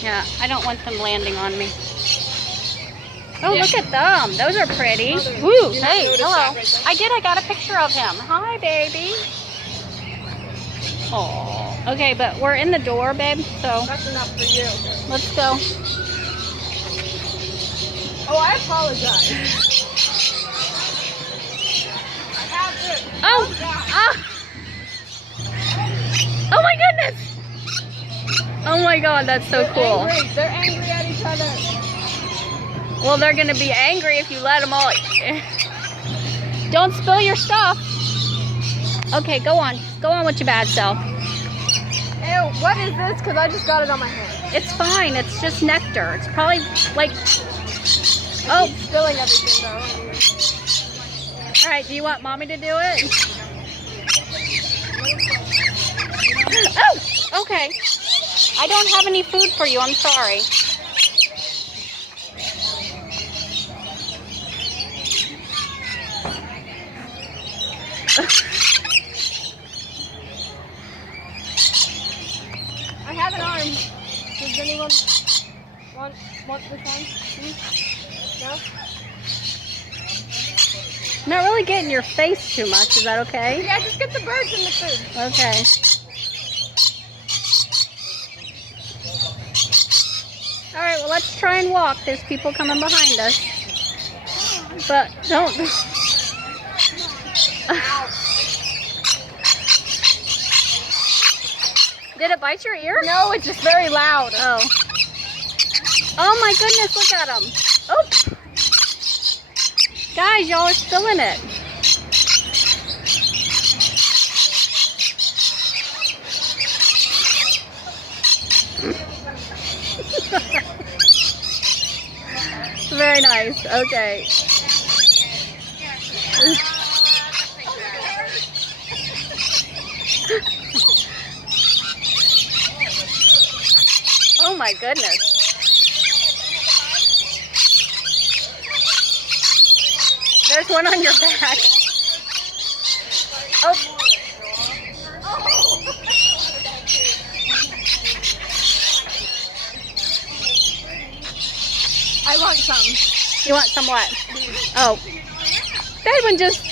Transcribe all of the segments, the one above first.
Yeah, I don't want them landing on me. Oh, look at them. Those are pretty. Woo, hey, hello. I did. I got a picture of him. Hi, baby. Oh, okay, but we're in the door, babe, so. That's enough for you. Let's go. Oh, I apologize. I have to. Oh, oh my goodness. Oh my God, that's so cool. They're angry at each other. Well, they're gonna be angry if you let them all. Don't spill your stuff. Okay, go on. Go on with your bad self. Ew, what is this? Because I just got it on my hand. It's fine. It's just nectar. It's probably like. I keep spilling everything though. All right. Do you want mommy to do it? Oh, okay. I don't have any food for you. I'm sorry. I have an arm. Does anyone want this one? No? I'm not really getting your face too much. Is that okay? Yeah, just get the birds and the food. Okay. All right. Well, let's try and walk. There's people coming behind us. But don't. Did it bite your ear? No, it's just very loud. Oh. Oh my goodness, look at them. Oh. Guys, y'all are spilling it. Very nice. Okay. Oh my goodness. There's one on your back. Oh. I want some. You want some what? Oh. That one just...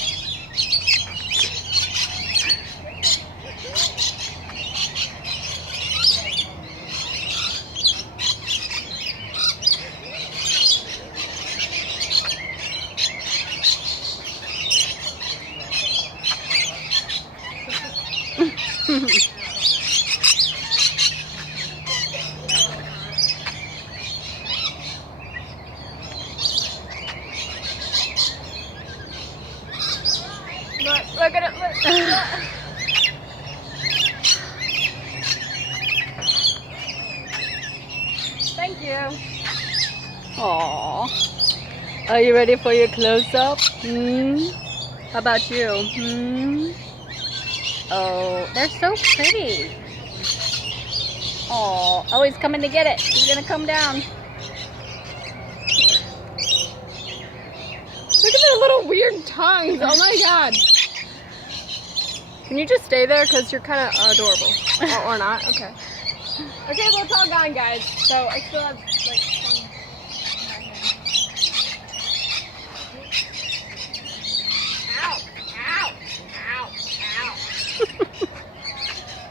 Look at it. Look. Thank you. Aww. Are you ready for your close-up? How about you? Oh, they're so pretty. Oh, he's coming to get it. He's gonna come down. Look at their little weird tongues. Oh my God. Can you just stay there? Because you're kind of adorable. Or not. Okay. Okay, well, it's all gone, guys. So I still have, like, some in my hand.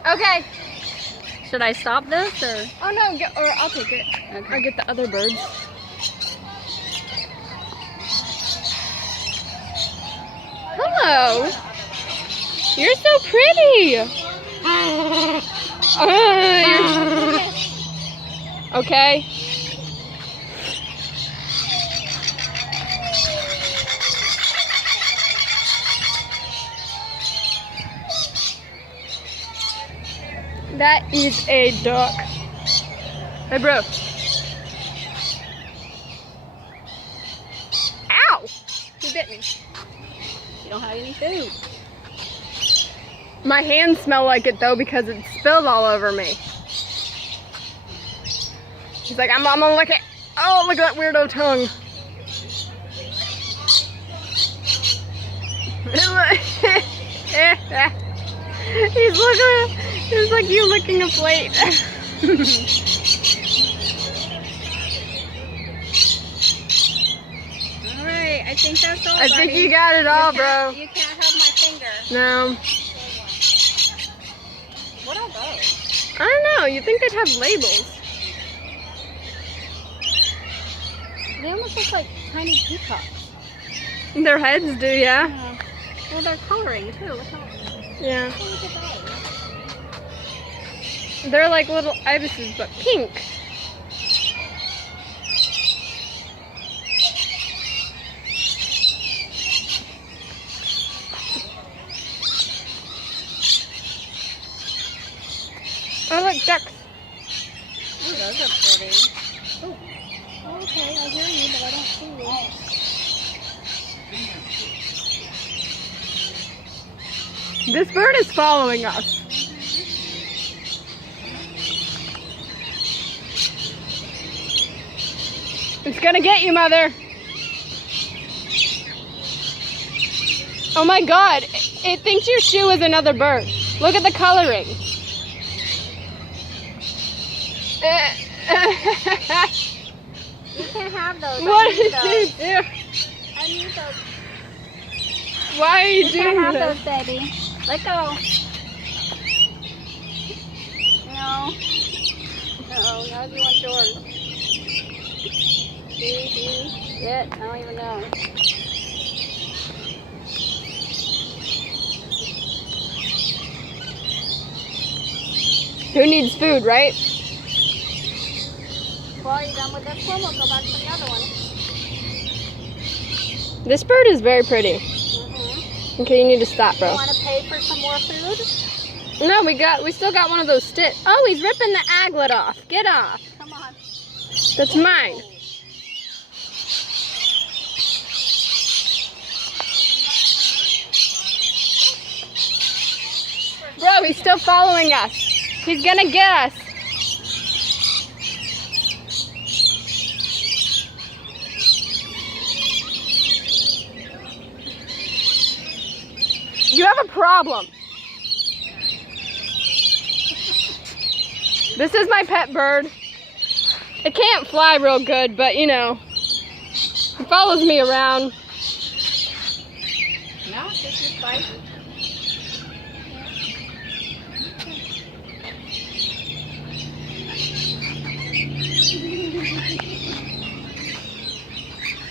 Ow. Okay. Should I stop this or? Oh, no. Or I'll take it. Okay. I'll get the other birds. Hello. You're so pretty. Okay. That is a duck. Hey, bro. Ow! He bit me. You don't have any food. My hands smell like it though because it spilled all over me. He's like, I'm gonna lick it. Oh, look at that weirdo tongue. He's like you licking a plate. Alright, I think that's all, I think you got it all, bro. You can't have my finger. No. What are those? I don't know. You think they'd have labels? They almost look like tiny peacocks. Their heads do, yeah. Yeah. Well, they're coloring too. Look how. Yeah. Look at those. They're like little ibises, but pink. Oh, look, ducks. Oh, those are pretty. Oh. Okay, I hear you, but I don't see you. This bird is following us. It's gonna get you, Mother. Oh my God, it thinks your shoe is another bird. Look at the coloring. You can't have those. What I need did those. you do? I need those. Why are you You doing can't have this? those, baby. Let go. No. Uh-oh, now you want yours. See? It? I don't even know. Who needs food, right? Well, you done with this one? We'll go back to the other one. This bird is very pretty. Mm-hmm. Okay, you need to stop, You bro. want to pay for some more food? No, we still got one of those sticks. Oh, he's ripping the aglet off. Get off. Come on. That's mine. Bro, he's still following us. He's gonna get us. You have a problem. This is my pet bird. It can't fly real good, but you know, he follows me around. No, this is spicy.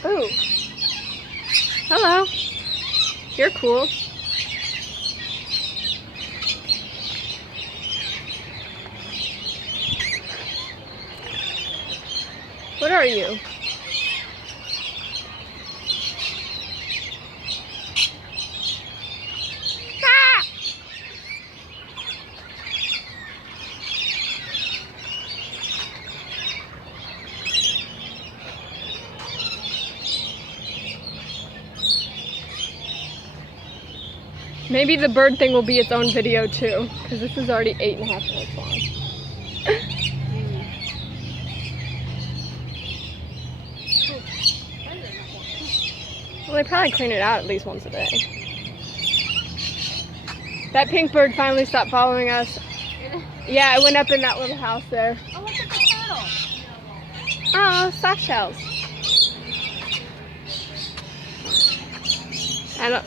Ooh. Hello. You're cool. What are you? Ah! Maybe the bird thing will be its own video too, because this is already 8.5 minutes long. Well, they probably clean it out at least once a day. That pink bird finally stopped following us. Yeah, it went up in that little house there. Oh, look at the turtle. Oh, soft shells.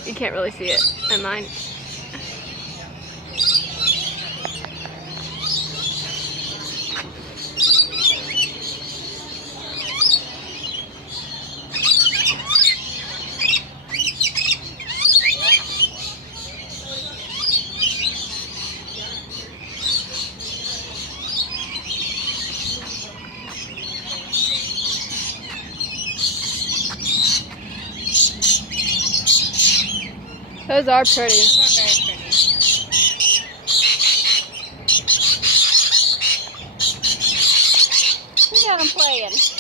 You can't really see it in mine. Those are pretty. Those are very pretty. We got them playing.